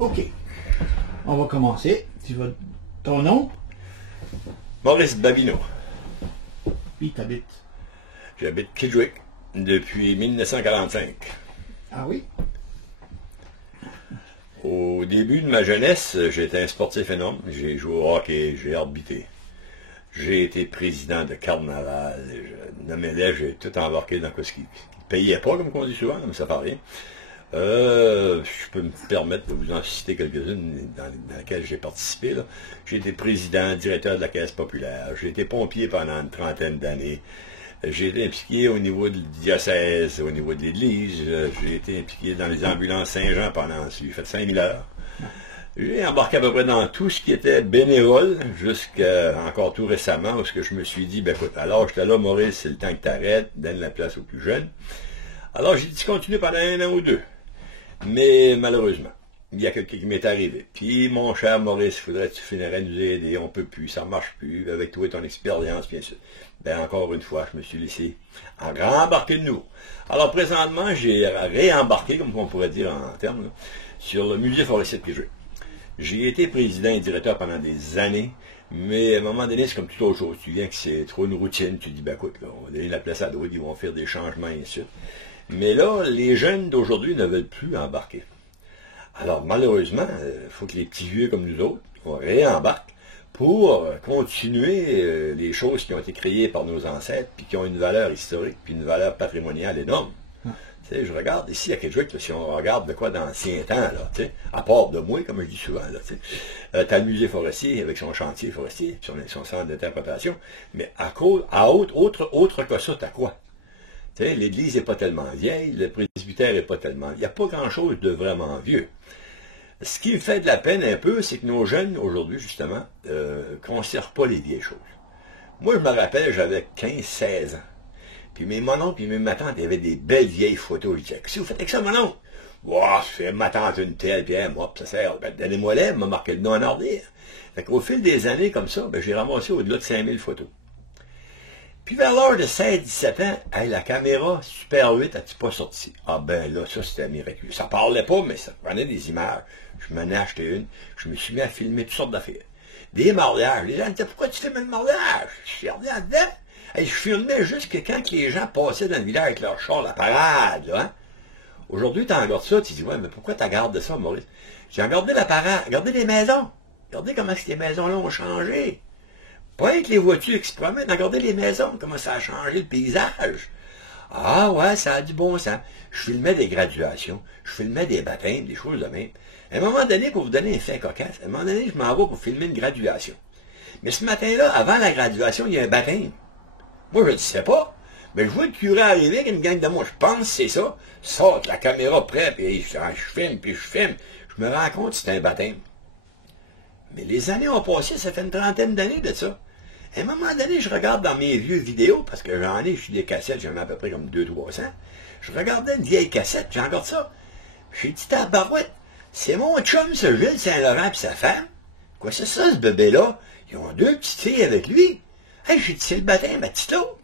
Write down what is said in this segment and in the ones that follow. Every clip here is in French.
OK. On va commencer. Ton nom? Maurice Babineau. Puis t'habites? J'habite Kedgwick depuis 1945. Ah oui? Au début de ma jeunesse, j'étais un sportif énorme. J'ai joué au hockey, j'ai arbitré. J'ai été président de carnaval. Je nommais là, j'ai tout embarqué dans ce qui ne payait pas, comme on dit souvent, mais ça fait rien. Je peux me permettre de vous en citer quelques-unes dans lesquelles j'ai participé. J'ai été président, directeur de la Caisse populaire. J'ai été pompier pendant une trentaine d'années. J'ai été impliqué au niveau du diocèse, au niveau de l'Église. J'ai été impliqué dans les ambulances Saint-Jean pendant, j'ai fait 5000 heures. J'ai embarqué à peu près dans tout ce qui était bénévole, jusqu'à encore tout récemment, où je me suis dit, ben écoute, alors j'étais là, Maurice, c'est le temps que tu arrêtes, donne la place aux plus jeunes. Alors j'ai dit continuer pendant 1 an ou 2. Mais malheureusement, il y a quelqu'un qui m'est arrivé. Puis, mon cher Maurice, il faudrait que tu finirais nous aider, on peut plus, ça marche plus, avec toi et ton expérience, bien sûr. Ben, encore une fois, je me suis laissé rembarquer de nouveau. Alors, présentement, j'ai réembarqué, comme on pourrait dire en termes, là, sur le musée forestier de Kedgwick. J'ai été président et directeur pendant des années, mais à un moment donné, c'est comme toute autre chose. Tu viens que c'est trop une routine, tu dis, ben écoute, là, on va donner la place à d'autres, ils vont faire des changements, et ainsi de suite. Mais là, les jeunes d'aujourd'hui ne veulent plus embarquer. Alors, malheureusement, il faut que les petits vieux comme nous autres, on réembarque pour continuer les choses qui ont été créées par nos ancêtres, puis qui ont une valeur historique, puis une valeur patrimoniale énorme. Tu sais, je regarde ici à Kedgwick, si on regarde de quoi d'ancien temps, là, tu sais, à part de moi, comme je dis souvent, là, tu sais, t'as le musée forestier avec son chantier forestier, son centre d'interprétation, mais autre que ça, t'as quoi? L'église n'est pas tellement vieille, le presbytère n'est pas tellement... Il n'y a pas grand-chose de vraiment vieux. Ce qui me fait de la peine un peu, c'est que nos jeunes, aujourd'hui, justement, ne conservent pas les vieilles choses. Moi, je me rappelle, j'avais 15-16 ans. Puis mon oncle et ma tante avaient des belles vieilles photos. Je disais, qu'est-ce que vous faites avec ça, mon oncle? Wow, c'est ma tante une telle, puis moi, ça sert. Ben, donnez-moi l'air, m'a marqué le nom en ordi. Fait qu'au fil des années, comme ça, ben, j'ai ramassé au-delà de 5000 photos. Puis vers l'âge de 16-17 ans, hey, la caméra Super 8 a-t-il pas sorti? Ah ben là, ça c'était miraculeux. Ça parlait pas, mais ça prenait des images. Je m'en ai acheté une. Je me suis mis à filmer toutes sortes d'affaires. Des mariages. Les gens me disaient, pourquoi tu filmes le mariage? Je suis regardé là-dedans. Hey, je filmais juste que quand les gens passaient dans le village avec leur char, la parade, là, hein? Aujourd'hui, tu regardes ça, tu dis, ouais, mais pourquoi tu regardes ça, Maurice? J'ai regardé la parade, regardez les maisons. Regardez comment ces maisons-là ont changé. Pas avec les voitures qui se promènent, regardez les maisons, comment ça a changé le paysage. Ah ouais, ça a du bon sens. Je filmais des graduations, je filmais des baptêmes, des choses de même. À un moment donné, pour vous donner un fait cocasse, à un moment donné, je m'en vais pour filmer une graduation. Mais ce matin-là, avant la graduation, il y a un baptême. Moi, je ne sais pas. Mais je vois le curé arriver avec une gang de moi. Je pense que c'est ça. Sort la caméra prête, puis je filme, puis je filme. Je me rends compte que c'est un baptême. Mais les années ont passé, ça fait une trentaine d'années de ça. À un moment donné, je regarde dans mes vieux vidéos, parce que j'en ai, je suis des cassettes, j'en ai à peu près comme 200-300. Je regardais une vieille cassette, j'en regarde ça. J'ai dit, tabarouette, c'est mon chum, ce Gilles Saint-Laurent, puis sa femme. Quoi, c'est ça, ce bébé-là? Ils ont 2 petites filles avec lui. Hey, j'ai dit, c'est le baptême à Tito.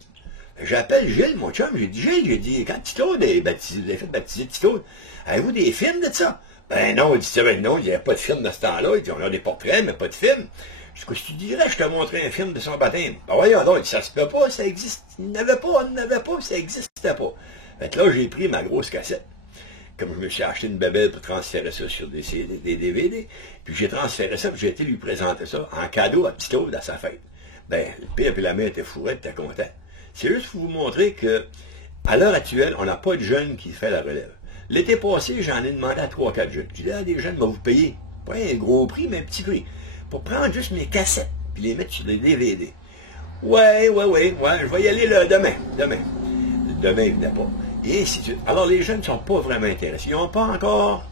J'appelle Gilles, mon chum, j'ai dit, Gilles, j'ai dit, quand Tito est baptisé, vous avez fait baptiser Tito, avez-vous des films de ça? Ben non, il dit, ben non, il n'y avait pas de film de ce temps-là. Il dit, on a des portraits, mais pas de film. Je dis, qu'est-ce que tu dirais, je te montrais un film de son baptême. Ben voyons donc, ça se peut pas, ça existe. Il n'avait pas, on n'avait pas, ça n'existait pas. Fait que là, j'ai pris ma grosse cassette. Comme je me suis acheté une bébelle pour transférer ça sur des CD, des DVD, puis j'ai transféré ça, puis j'ai été lui présenter ça en cadeau à Tito à sa fête. Ben, le père et la mère étaient fourrés, étaient contents. C'est juste pour vous montrer que, à l'heure actuelle, on n'a pas de jeunes qui fait la relève. L'été passé, j'en ai demandé à 3-4 jeunes. Je disais, ah, des jeunes, va vous payer. Pas un gros prix, mais un petit prix. Pour prendre juste mes cassettes, puis les mettre sur des DVD. Ouais, je vais y aller là, demain. Demain, il venait pas. Et ainsi de suite. Alors, les jeunes ne sont pas vraiment intéressés. Ils n'ont pas encore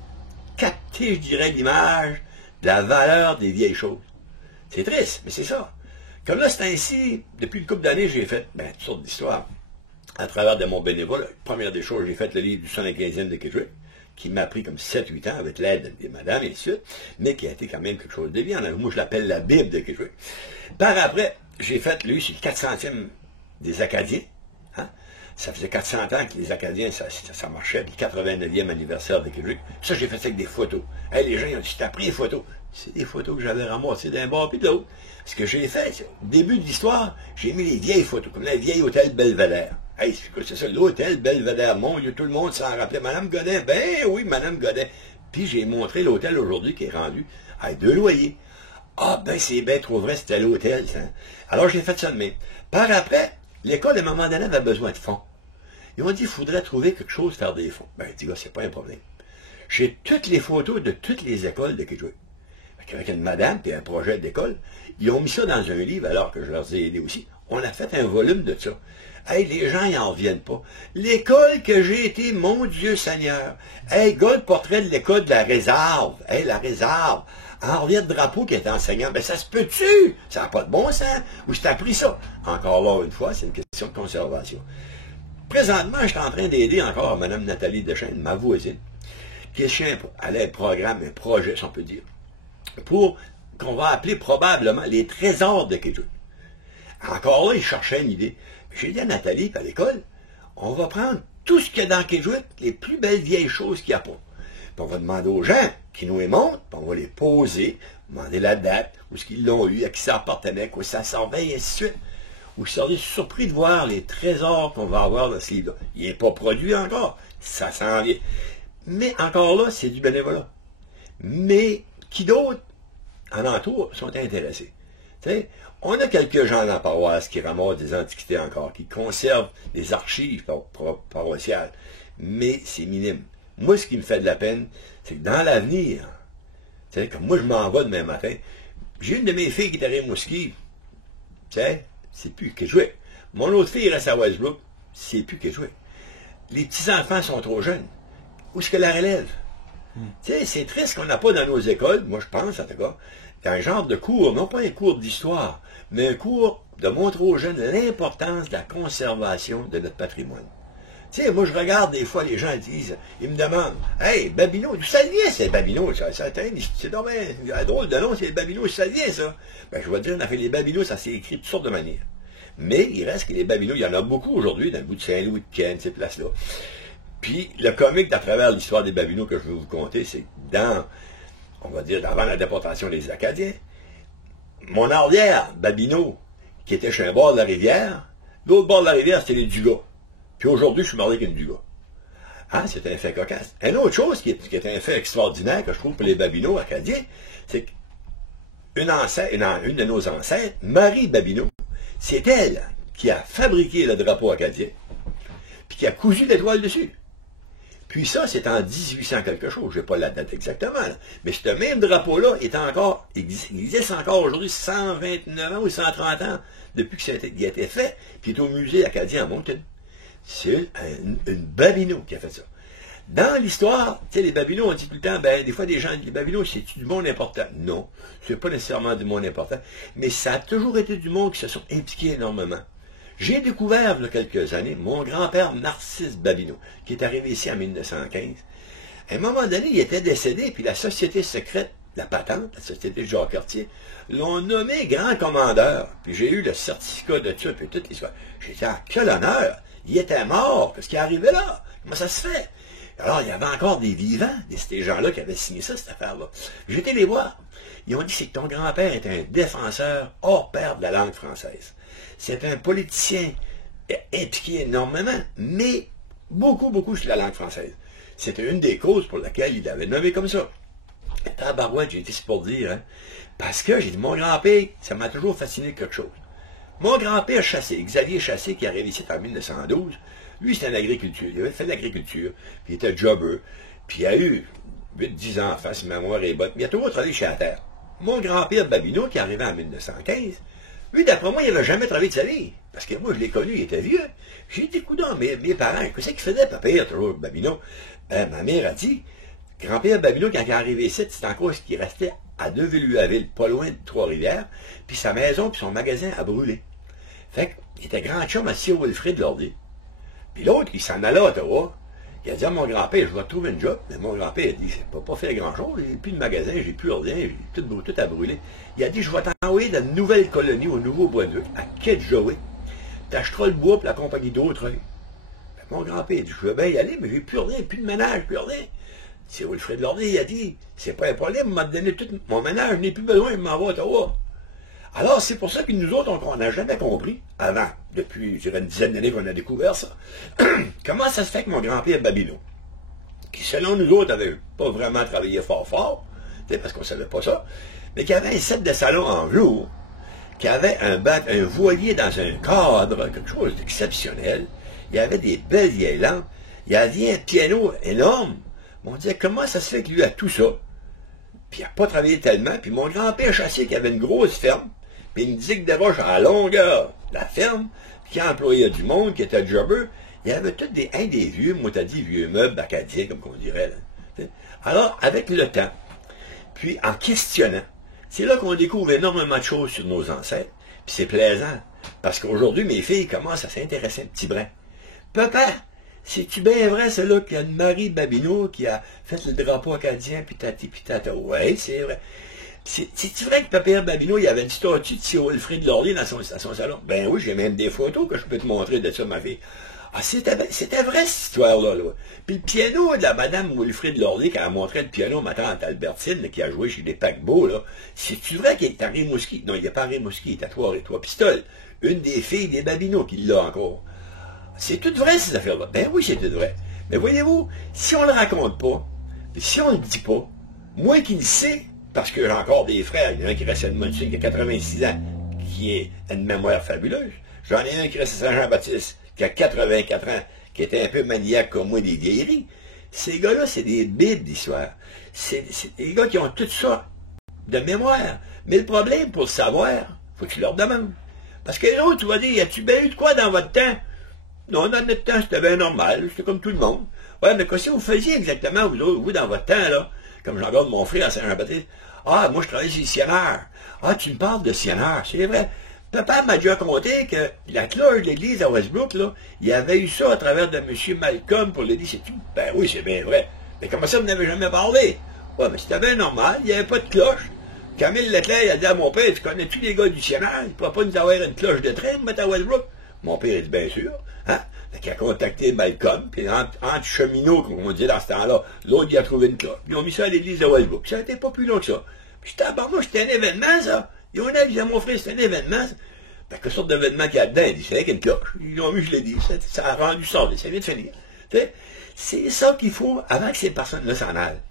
capté, je dirais, l'image de la valeur des vieilles choses. C'est triste, mais c'est ça. Comme là, c'est ainsi, depuis une couple d'années, j'ai fait toutes sortes d'histoires. À travers de mon bénévolat, la première des choses, j'ai fait le livre du 75e de Kedgwick, qui m'a pris comme 7-8 ans avec l'aide des madames et ainsi de suite, mais qui a été quand même quelque chose de bien. Moi, je l'appelle la Bible de Kedgwick. Par après, j'ai fait, lui, c'est le 400e des Acadiens. Hein? Ça faisait 400 ans que les Acadiens, ça marchait, puis le 89e anniversaire de Québec. Ça, j'ai fait ça avec des photos. Hey, les gens, ils ont dit, t'as pris les photos. C'est des photos que j'avais ramassées d'un bord puis de l'autre. Ce que j'ai fait, au début de l'histoire, j'ai mis les vieilles photos, comme le vieil hôtel Belvedere. Hey, c'est ça, l'hôtel Belvedere. Mon Dieu, tout le monde s'en rappelait. Madame Godet, ben oui, Madame Godet. Puis j'ai montré l'hôtel aujourd'hui qui est rendu à 2 loyers. Ah, ben c'est bien trop vrai, c'était l'hôtel, ça. Alors j'ai fait ça de même. Par après, l'école, à un moment donné, avait besoin de fonds. Ils m'ont dit, il faudrait trouver quelque chose, faire des fonds. Ben, je dis, c'est pas un problème. J'ai toutes les photos de toutes les écoles de Kedgewick. Avec une madame et un projet d'école, ils ont mis ça dans un livre alors que je leur ai aidé aussi. On a fait un volume de ça. Hey, les gens, ils n'en reviennent pas. L'école que j'ai été, mon Dieu Seigneur. Hey, gars, le portrait de l'école de la réserve. Hey, la réserve. Henriette Drapeau qui est enseignant. Ben, ça se peut-tu? Ça n'a pas de bon sens. Où c'est appris ça? Encore là, une fois, c'est une question de conservation. Présentement, je suis en train d'aider encore Mme Nathalie Deschênes, ma voisine, qui est chez un programme, un projet, si on peut dire, pour qu'on va appeler probablement les trésors de Kedgewick. Encore là, il cherchait une idée. J'ai dit à Nathalie, à l'école, on va prendre tout ce qu'il y a dans Kedgewick, les plus belles vieilles choses qu'il n'y a pas. Puis on va demander aux gens qui nous les montrent, puis on va les poser, demander la date, où est-ce qu'ils l'ont eu, à qui ça appartenait, où ça s'en va, et ainsi de suite. Vous seriez surpris de voir les trésors qu'on va avoir dans ce livre-là. Il n'est pas produit encore, ça s'en vient. Mais encore là, c'est du bénévolat. Mais qui d'autres, alentour, sont intéressés? T'sais, on a quelques gens dans la paroisse qui ramassent des antiquités encore, qui conservent des archives paroissiales, mais c'est minime. Moi, ce qui me fait de la peine, c'est que dans l'avenir, comme moi je m'en vais demain matin, j'ai une de mes filles qui est à Rimouski, c'est plus Kedgewick. Mon autre fille reste à Westbrook, c'est plus Kedgewick. Les petits-enfants sont trop jeunes. Où est-ce que la relève? C'est triste qu'on n'a pas dans nos écoles, moi je pense en tout cas, un genre de cours, non pas un cours d'histoire, mais un cours de montrer aux jeunes l'importance de la conservation de notre patrimoine. Moi je regarde des fois les gens disent, ils me demandent, hey, Babineau, d'où ça vient c'est Babineau? C'est drôle de nom, c'est les Babineaux, ça vient ça. Ben je vais te dire, on a fait les Babineaux, ça s'est écrit de toutes sortes de manières. Mais il reste que les Babineaux, il y en a beaucoup aujourd'hui dans le bout de Saint-Louis, de Ken, ces places-là. Puis le comique à travers l'histoire des Babineaux que je vais vous conter, c'est que dans, on va dire, avant la déportation des Acadiens, mon arrière, Babineau, qui était chez un bord de la rivière, l'autre bord de la rivière, c'était les Dugas. Puis aujourd'hui, je suis marié avec une Dugas. Hein, c'est un fait cocasse. Une autre chose qui est un fait extraordinaire que je trouve pour les Babineaux acadiens, c'est qu'une de nos ancêtres, Marie Babineau, c'est elle qui a fabriqué le drapeau acadien, puis qui a cousu l'étoile dessus. Puis ça, c'est en 1800 quelque chose, je n'ai pas la date exactement, là. Mais ce même drapeau-là est encore, il existe encore aujourd'hui 129 ans ou 130 ans depuis que ça a été fait, puis il est au musée acadien à Moncton. C'est une Babineau qui a fait ça. Dans l'histoire, tu sais, les Babineaux, on dit tout le temps, ben, des fois, des gens disent, les Babineaux, c'est du monde important. Non, c'est pas nécessairement du monde important, mais ça a toujours été du monde qui se sont impliqués énormément. J'ai découvert, il y a quelques années, mon grand-père Narcisse Babineau, qui est arrivé ici en 1915. À un moment donné, il était décédé, puis la société secrète, la patente, la société de Jacques Cartier, l'ont nommé grand commandeur. Puis j'ai eu le certificat de ça, puis toute l'histoire. J'ai dit, ah, quel honneur! Il était mort, qu'est-ce qui est arrivé là? Comment ça se fait? Alors, il y avait encore des vivants, ces gens-là qui avaient signé ça, cette affaire-là. J'ai été les voir. Ils ont dit, c'est que ton grand-père est un défenseur hors pair de la langue française. C'est un politicien impliqué énormément, mais beaucoup sur la langue française. C'était une des causes pour laquelle il l'avait nommé comme ça. Tabarouette, j'ai été pour dire, hein, parce que j'ai dit, mon grand-père, ça m'a toujours fasciné quelque chose. Mon grand-père Chassé, Xavier Chassé, qui arrive ici en 1912, lui, c'était en agriculture. Il avait fait de l'agriculture, puis il était jobber, puis il a eu 8-10 enfants, si ma mémoire est bonne, mais il a toujours travaillé chez la terre. Mon grand-père Babineau, qui est arrivé en 1915, lui, d'après moi, il n'avait jamais travaillé de sa vie, parce que moi, je l'ai connu, il était vieux. J'ai dit, coudonc, mes parents, qu'est-ce qu'ils faisaient, papa, toujours Babineau? Ma mère a dit, grand-père Babineau, quand il est arrivé ici, c'est encore ce qui restait à Neuville-Huaville, pas loin de Trois-Rivières, puis sa maison, puis son magasin a brûlé. Fait qu'il était grand chum à Sir Wilfrid Lordy. Puis l'autre, il s'en allait à Ottawa. Il a dit à mon grand-père, je vais trouver une job. Mais mon grand-père a dit, je ne peux pas faire grand-chose, j'ai plus de magasin, j'ai plus rien, j'ai tout à brûler. Il a dit, je vais t'envoyer dans une nouvelle colonie au Nouveau-Brunswick, à Kedgewick. T'achèteras le bois pour la compagnie d'Autreuil. Mon grand-père dit, je veux bien y aller, mais j'ai plus rien, plus de ménage, plus rien. C'est Wilfrid Lordy, il a dit, c'est pas un problème, il m'a donné tout mon ménage, je n'ai plus besoin, il m'envoie à Ottawa. Alors, c'est pour ça que nous autres, on n'a jamais compris, avant, depuis, je dirais, une dizaine d'années qu'on a découvert ça, comment ça se fait que mon grand-père Babineau, qui, selon nous autres, n'avait pas vraiment travaillé fort, parce qu'on ne savait pas ça, mais qui avait un set de salon en velours, qui avait un voilier dans un cadre, quelque chose d'exceptionnel, il y avait des belles vieilles lampes, il y avait un piano énorme. On disait, comment ça se fait que lui a tout ça? Puis il n'a pas travaillé tellement, puis mon grand-père chassier qui avait une grosse ferme, puis une digue de roche à la longueur de la ferme, puis qui employait du monde, qui était jobber, il y avait tous des vieux, moi t'as dit, vieux meubles acadiens, comme on dirait. Là. Alors, avec le temps, puis en questionnant, c'est là qu'on découvre énormément de choses sur nos ancêtres, puis c'est plaisant, parce qu'aujourd'hui, mes filles commencent à s'intéresser un petit brin. Papa, c'est-tu bien vrai, c'est là qu'il y a une Marie Babineau qui a fait le drapeau acadien, puis tati, puis tata? Oui, c'est vrai. C'est-tu vrai que Papa Babineau, il avait une statue de Sir Wilfrid Lordy dans son salon? Ben oui, j'ai même des photos que je peux te montrer de ça, ma fille. Ah, c'était vrai, cette histoire-là. Là. Puis le piano de la Madame Wilfrid Lordy, qui a montré le piano, ma tante Albertine, là, qui a joué chez les paquebots, là, c'est-tu vrai qu'il est à Rimouski? Non, il n'est pas à Rimouski, il est à Trois-Pistoles. Une des filles des Babineau qui l'a encore. C'est tout vrai, ces affaires-là. Ben oui, c'est tout vrai. Mais voyez-vous, si on ne le raconte pas, puis si on ne le dit pas, moi qui le sais, parce que j'ai encore des frères, il y en a un qui reste à Edmonton, qui a 86 ans, qui est une mémoire fabuleuse. J'en ai un qui reste à Saint-Jean-Baptiste, qui a 84 ans, qui était un peu maniaque comme moi des vieilleries. Ces gars-là, c'est des bides d'histoire. C'est des gars qui ont tout ça de mémoire. Mais le problème, pour le savoir, faut que tu leur demandes. Parce que l'autre, tu vas dire, as-tu bien eu de quoi dans votre temps? Non, dans notre temps, c'était bien normal, c'était comme tout le monde. Ouais, mais qu'est-ce que vous faisiez exactement, vous, dans votre temps, là? Comme j'en regarde mon frère à Saint-Jean-Baptiste. Ah, moi, je travaillais chez Sienneur. Ah, tu me parles de Sienneur, c'est vrai. Papa m'a déjà conté que la cloche de l'église à Westbrook, là, il y avait eu ça à travers de M. Malcolm pour l'église, c'est tout. Ben oui, c'est bien vrai. Mais comment ça, vous n'avez jamais parlé? Ouais, mais c'était bien normal, il n'y avait pas de cloche. Camille Leclerc, il a dit à mon père, tu connais tous les gars du Sienneur, il ne pourra pas nous avoir une cloche de train, mettre à Westbrook. Mon père, il dit, bien sûr. Hein? Fait qu'il a contacté Malcolm, puis entre cheminots, comme on dit dans ce temps-là, l'autre, il a trouvé une cloche. Ils ont mis ça à l'église de Westbrook. Ça n'était pas plus long que ça. Puis j'étais à Barnouche, c'était un événement, ça. Ils ont avisé à mon frère, c'était un événement. Ben, quelle sorte d'événement qu'il y a dedans? Il dit, c'est avec une cloche. Ils ont vu, je l'ai dit. Ça a rendu ça, ça vient de finir. C'est ça qu'il faut, avant que ces personnes-là s'en aillent.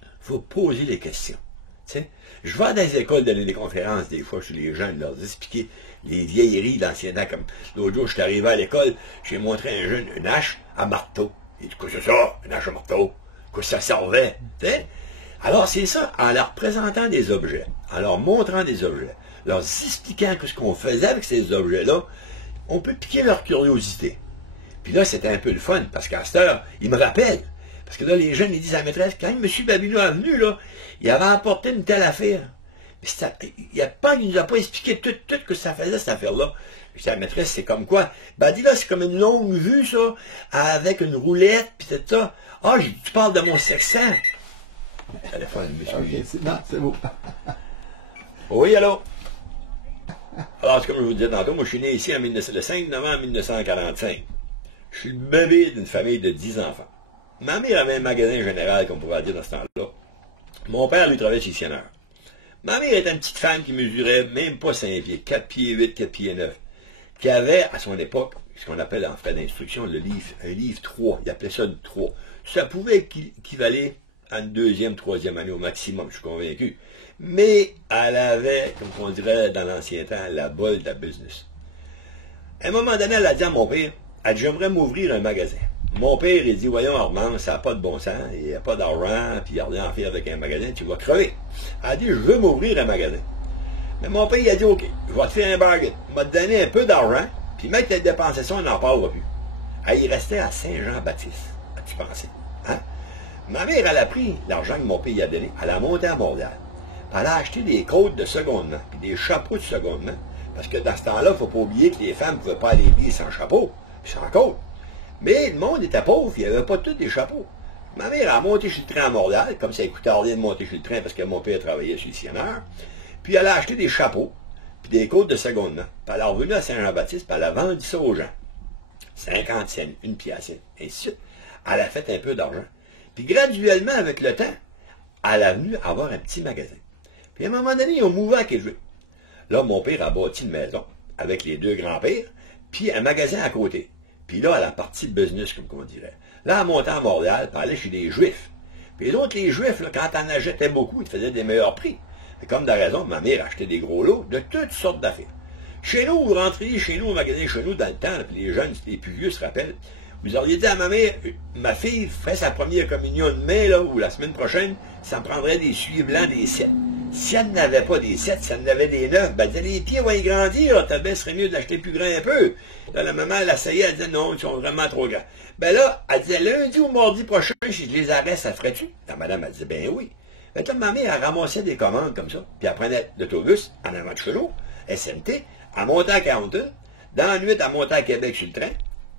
Il faut poser les questions. T'sais? Je vais dans les écoles donner des conférences, des fois, chez les gens, leur expliquer les vieilleries d'anciens temps. Comme l'autre jour, je suis arrivé à l'école, j'ai montré à un jeune une hache à marteau. Il dit, qu'est-ce que c'est ça, une hache à marteau? Qu'est-ce que ça servait? T'sais? Alors, c'est ça, en leur présentant des objets, en leur montrant des objets, leur expliquant ce qu'on faisait avec ces objets-là, on peut piquer leur curiosité. Puis là, c'était un peu le fun, parce qu'à cette heure, ils me rappellent. Parce que là, les jeunes, ils disent à la maîtresse, quand M. Babineau est venu, là, il avait apporté une telle affaire. Il nous a pas expliqué tout que ça faisait, cette affaire-là. Je dis à la maîtresse, c'est comme quoi? Ben, elle dit là, c'est comme une longue vue, ça, avec une roulette, puis c'est ça. Ah, tu parles de mon sexant. Téléphone, monsieur. Ok, non, c'est beau. Oui, allô? Alors, comme je vous disais tantôt, moi, je suis né ici le 5 novembre 1945. Je suis le bébé d'une famille de 10 enfants. Ma mère avait un magasin général, comme on pourrait dire dans ce temps-là. Mon père, lui, travaillait chez Sienneur. Ma mère était une petite femme qui mesurait même pas 5 pieds, 4 pieds 8, 4 pieds 9, qui avait, à son époque, ce qu'on appelle en frais d'instruction, un livre 3. Il appelait ça le 3. Ça pouvait équivaler à une deuxième, troisième année au maximum, je suis convaincu. Mais elle avait, comme on dirait dans l'ancien temps, la bolle de la business. À un moment donné, elle a dit à mon père, elle dit, j'aimerais m'ouvrir un magasin. Mon père, il dit, voyons, Armand, ça n'a pas de bon sens, il n'y a pas d'argent, puis il n'y a rien à faire avec un magasin, tu vas crever. Elle a dit, je veux m'ouvrir un magasin. Mais mon père, il a dit, OK, je vais te faire un bargain. Il m'a donné un peu d'argent, puis mec, tu as dépensé ça, on n'en parlera plus. Elle, il restait à Saint-Jean-Baptiste. As-tu pensé? Hein? Ma mère, elle a pris l'argent que mon père lui a donné, elle a monté à Montréal. Elle a acheté des côtes de seconde main, puis des chapeaux de seconde main. Parce que dans ce temps-là, il ne faut pas oublier que les femmes ne pouvaient pas aller habiller sans chapeau, puis sans côte. Mais le monde était pauvre, il n'y avait pas tous des chapeaux. Ma mère a monté chez le train à Montréal, comme ça coûtait rien de monter chez le train parce que mon père travaillait chez le Sienneur. Puis elle a acheté des chapeaux, puis des côtes de seconde main. Puis elle est revenue à Saint-Jean-Baptiste, puis elle a vendu ça aux gens. 50 cents, une pièce, et ainsi de suite. Elle a fait un peu d'argent. Puis graduellement, avec le temps, elle a venu avoir un petit magasin. Puis à un moment donné, ils ont mouvé à Québec. Là, mon père a bâti une maison avec les deux grands-pères, puis un magasin à côté. Puis là, elle a parti de business, comme on dirait. Là, elle montait à Montréal, puis elle allait chez les Juifs. Puis les autres, les Juifs, là, quand elle en achetaient beaucoup, ils te faisaient des meilleurs prix. Et comme de raison, ma mère achetait des gros lots de toutes sortes d'affaires. Chez nous, vous rentriez chez nous au magasin, chez nous, dans le temps, là, puis les jeunes, les plus vieux se rappellent, vous auriez dit à ma mère, ma fille ferait sa première communion demain, là, ou la semaine prochaine, ça me prendrait des suivis blancs, des 7. Si elle n'avait pas des 7, si elle n'avait des 9, ben, elle disait, les pieds vont y grandir, ta belle serait mieux de l'acheter plus grand un peu. Là, la maman, elle essayait, elle disait, non, ils sont vraiment trop grands. Ben là, elle disait, lundi ou mardi prochain, si je les arrête, ça ferait-tu? La madame, elle disait, ben oui. Ben là, ma mère, elle ramassait des commandes comme ça, puis elle prenait l'autobus en avant de chez nous, SNT, elle montait à Carleton, dans la nuit, elle montait à Québec sur le train,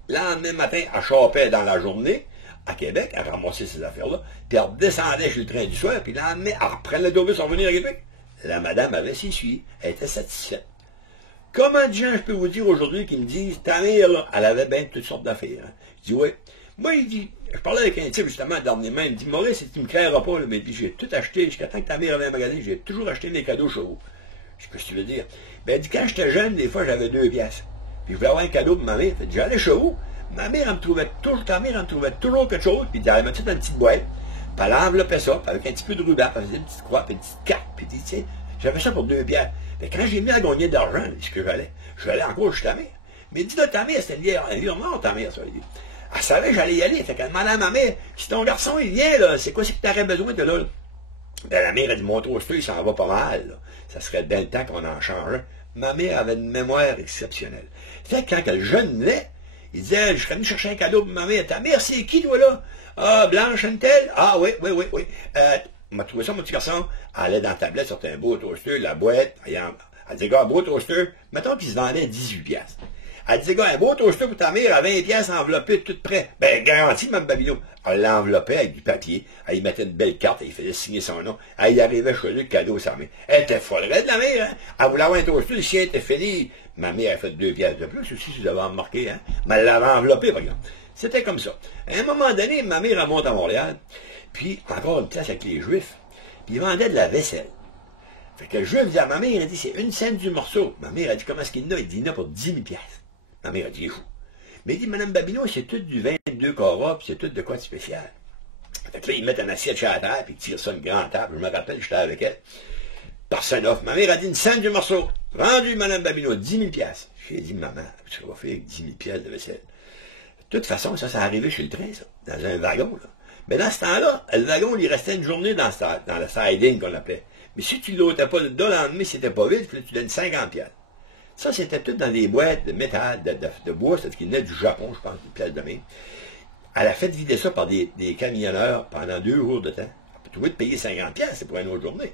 le lendemain matin, elle chopait dans la journée, à Québec, elle ramassait ces affaires-là, puis elle redescendait sur le train du soir, puis le lendemain, elle reprenait l'autobus pour revenir à Québec. La madame avait ses suivis, elle était satisfaite. Comment de gens je peux vous dire aujourd'hui qui me disent, ta mère, là, elle avait bien toutes sortes d'affaires. Hein? Je dis, oui. Moi, il dit, je parlais avec un type justement dernièrement, il me dit, Maurice, tu me créeras pas, là, mais puis j'ai tout acheté, jusqu'à temps que ta mère avait un magasin, j'ai toujours acheté mes cadeaux chez vous. Je sais pas ce que tu veux dire. Ben, elle dit, quand j'étais jeune, des fois, j'avais 2 piastres. Puis je voulais avoir un cadeau pour ma mère. Fait, j'allais chez vous. Ma mère, elle me trouvait toujours, ta mère, elle me trouvait toujours quelque chose, puis elle mettait ça dans une petite boîte, puis elle enveloppait ça, puis avec un petit peu de ruban, puis elle faisait une petite croix, puis une petite carte, puis tu sais, j'avais ça pour 2 piastres. Mais quand j'ai mis à gagner d'argent, ce que je vais aller encore chez ta mère. Mais dis-là, ta mère, c'était une vieille mort, ta mère, ça. Elle savait que j'allais y aller. Fait qu'elle demandait à ma mère, si ton garçon, il vient, là, c'est quoi, c'est que tu aurais besoin de là? Ben, la mère a dit, mon toaster, il s'en va pas mal, là. Ça serait bien le temps qu'on en change. Ma mère avait une mémoire exceptionnelle. Fait que quand le jeune naît, il disait, je serais venu chercher un cadeau pour ma mère. Ta mère, c'est qui, toi, là? Ah, Blanche, une telle? Ah, oui. M'a trouvé ça, mon petit garçon. Elle allait dans la tablette, sortait un beau toaster, la boîte. Elle disait, gars, un beau toaster. Mettons qu'il se vendait 18 piastres. Elle disait, gars, un beau toaster pour ta mère à 20 piastres enveloppé, tout prêt. Ben, garanti, Mme Babino. Elle l'enveloppait avec du papier. Elle y mettait une belle carte, elle faisait signer son nom. Elle y arrivait chez lui, le cadeau sa mère. Elle était folle de la mère, hein. Elle voulait avoir un toaster, le sien était fini. Ma mère a fait 2 piastres de plus aussi, si vous avez remarqué, hein. Mais elle l'avait enveloppé, par exemple. C'était comme ça. À un moment donné, ma mère remonte à Montréal, puis encore une place avec les Juifs, puis ils vendaient de la vaisselle. Fait que le Juif dit à ma mère, il a dit, c'est 1 cent du morceau. Ma mère a dit, comment est-ce qu'il y en a? Il dit, il y en a pour 10 000 piastres. Ma mère a dit, il est fou. Mais il dit, Mme Babino, c'est tout du 22 carats, puis c'est tout de quoi de spécial. Fait que là, ils mettent un assiette sur la table, puis ils tirent ça une grande table. Je me rappelle, j'étais avec elle. Personne offre. Ma mère a dit, 1 cent du morceau. Vendu, Mme Babino, 10 000 piastres. J'ai dit, maman, tu vas faire avec 10 000 piastres de vaisselle. De toute façon, ça arrivait chez le train, ça, dans un wagon, là. Mais dans ce temps-là, le wagon, il restait une journée dans le siding qu'on l'appelait. Mais si tu ne l'ôtais pas le lendemain, c'était pas vide, puis là, tu donnes 50 piastres. Ça, c'était tout dans des boîtes de métal, de bois, c'est ce qui venait du Japon, je pense, une pièce de main. Elle a fait vider ça par des camionneurs pendant 2 jours de temps. Tu vas te payer 50 piastres, c'est pour une autre journée.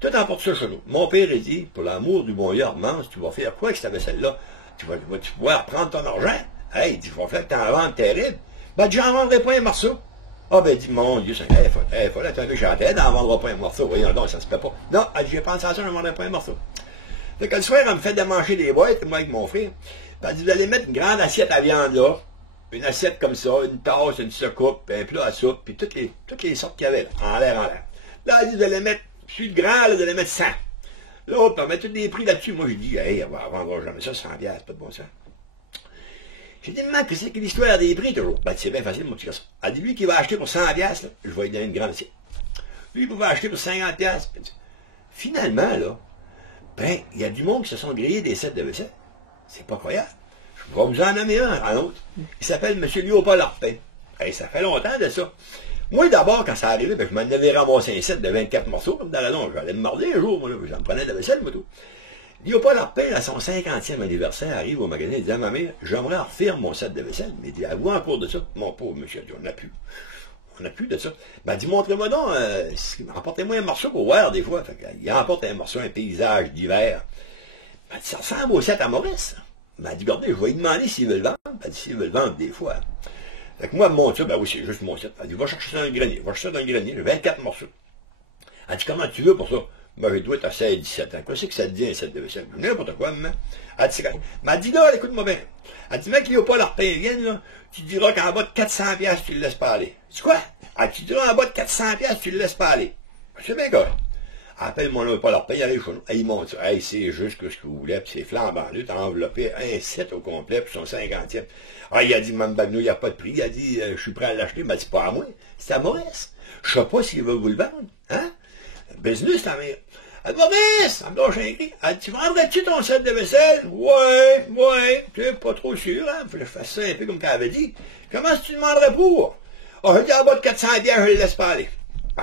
Tout emporte ça chez nous. Mon père a dit, pour l'amour du bon Dieu, mange, tu vas faire quoi avec cette vaisselle-là? Tu vas pouvoir prendre ton argent? Hey, il dit, je vais faire que t'en ventes terrible. Ben, j'en vendrai pas un morceau. Ah, ben, il dit, mon Dieu, il faut attendre que j'entends, n'en vendra pas un morceau. Voyons donc, ça se fait pas. Non, j'ai pensé à ça, je ne vendrai pas un morceau. Fait que le soir, elle me fait démancher des boîtes, moi avec mon frère. Puis elle dit, vous allez mettre une grande assiette à viande là, une assiette comme ça, une tasse, une soucoupe, un plat à soupe, puis toutes les sortes qu'il y avait, là, en l'air. Là, elle dit, vous allez mettre, sur le grand, là, vous allez mettre 100. Là, puis elle met tous les prix là-dessus. Moi, j'ai dit, hey, elle va vendre jamais ça, 100 piastres, pas de bon sens. J'ai dit, maman, qu'est-ce que l'histoire des prix, toujours? Ben, c'est bien facile, mon petit garçon. Elle dit, lui qui va acheter pour 100 piastres, là, je vais lui donner une grande assiette. Lui, il va acheter pour 50 piastres. Finalement, là, ben, il y a du monde qui se sont grillés des sets de vaisselle. C'est pas croyable. Je vais vous en nommer un autre. Il s'appelle M. Léopold Arpin. Hey, ça fait longtemps de ça. Moi, d'abord, quand ça arrivait, ben, je m'en avais ramassé un set de 24 morceaux, comme dans la longe. J'allais me morder un jour, moi, là. J'en prenais de la vaisselle, moi, tout. Léopold Arpin, à son 50e anniversaire, arrive au magasin et dit à ma mère, j'aimerais refaire mon set de vaisselle. Mais il dit, à vous en cours de ça? Mon pauvre monsieur, on n'a plus. On n'a plus de ça. Ben, dit, montrez-moi donc, emportez-moi un morceau pour voir, des fois. Fait il emporte un morceau, un paysage d'hiver. Ben, ça ressemble au set à Maurice. Ben, dit, regardez, je vais lui demander s'il veut le vendre. Ben, dit, s'il veut le vendre, des fois. Fait que moi, mon ça, ben oui, c'est juste mon set. Elle dit, va chercher ça dans le grenier. Va chercher ça dans le grenier. J'ai 24 morceaux. Elle dit, comment tu veux pour ça? Moi, j'ai doit être à 16, 17 ans. Qu'est-ce que ça te dit, un set de vaisselle? N'importe quoi, maman. Elle dit, m'a dit, là, écoute-moi bien. Elle dit, mec, il n'y a pas leur pain, viens, là. Tu diras qu'en bas de 400 piastres, tu le laisses pas aller. C'est quoi? Elle, tu diras en bas de 400 piastres, tu le laisses pas aller. C'est bien, gars. Appelle mon nom, pas leur pain, il arrive chez nous. Il monte ça. Hey, c'est juste que ce que vous voulez, puis c'est flambant. Lui, t'as enveloppé un set au complet, puis son 50e. Ah, il a dit, Mme Bagno, il n'y a pas de prix. Il a dit, je suis prêt à l'acheter. Il m'a dit, pas à moi. C'est à Maurice. Je sais pas s'il veut vous le vendre. Hein? Business, ta mère. Elle dit, Maurice! Elle me donne un cri. Elle dit, tu vendrais-tu ton set de vaisselle? Ouais. Tu es pas trop sûr, hein? Faut que je fasse ça un peu comme qu'elle avait dit. Comment est-ce que tu demanderais pour? Ah, je dis, en bas de 400 piastres, je le laisse pas aller.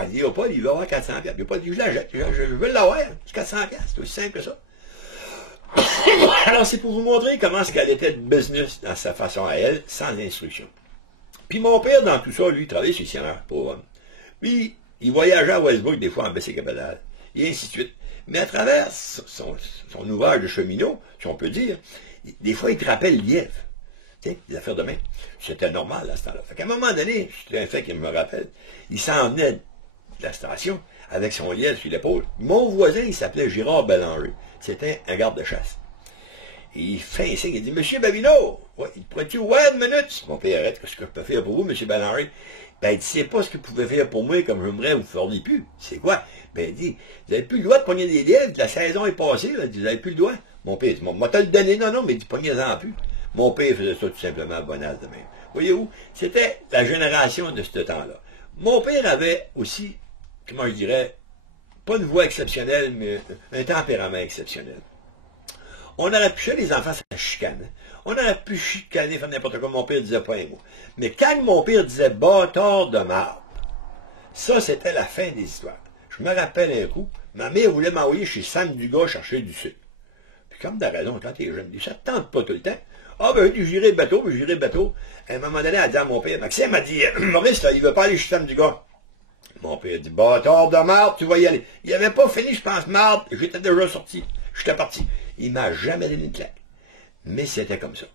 Elle dit, il va avoir 400 piastres. Il n'a pas dit, je l'achète. Je veux l'avoir. C'est 400 piastres. C'est aussi simple que ça. Alors, c'est pour vous montrer comment est-ce qu'elle était de business dans sa façon à elle, sans instruction. Puis mon père, dans tout ça, lui, il travaillait sur le scénario, pauvre homme. Puis, il voyageait à Westbrook, des fois, en bicycle-pédale, et ainsi de suite. Mais à travers son ouvrage de cheminot, si on peut dire, des fois, il te rappelle lièvre. Tu sais, des affaires de main. C'était normal à ce temps-là. Fait qu'à un moment donné, c'est un fait qu'il me rappelle, il s'en venait de la station avec son lièvre sur l'épaule. Mon voisin, il s'appelait Gérard Bélanger. C'était un garde de chasse. Et il fait un signe, il dit, Monsieur Babineau, ouais, il pourrait-tu, ouais, une minute? Mon père, arrête, qu'est-ce que je peux faire pour vous, Monsieur Bélanger? Ben, il dit, c'est pas ce que vous pouvez faire pour moi comme j'aimerais, vous feriez plus. C'est quoi? Ben, il dit, vous n'avez plus le droit de pogner des lièvres, la saison est passée, là. Il dit, vous n'avez plus le droit. Mon père, il dit, moi, te le donné, non, mais il dit, pognez-en plus. Mon père faisait ça tout simplement bonasse de même. Voyez-vous? C'était la génération de ce temps-là. Mon père avait aussi, comment je dirais, pas une voix exceptionnelle, mais un tempérament exceptionnel. On aurait pu chez les enfants, ça chicane. On aurait pu chicaner, faire n'importe quoi. Mon père disait pas un mot. Mais quand mon père disait bâtard de marde, ça, c'était la fin des histoires. Je me rappelle un coup, ma mère voulait m'envoyer chez Sam Dugas chercher du sucre. Puis comme de raison, quand t'es jeune, ça te tente pas tout le temps. Ah ben, j'irai bateau. À un moment donné, elle dit à mon père, Maxime a dit, Maurice, il veut pas aller chez Sam Dugas. Mon père dit, bâtard de marde, tu vas y aller. Il avait pas fini, je pense, marde, j'étais déjà sorti. J'étais parti. Il m'a jamais donné une claque. Mais c'était comme ça.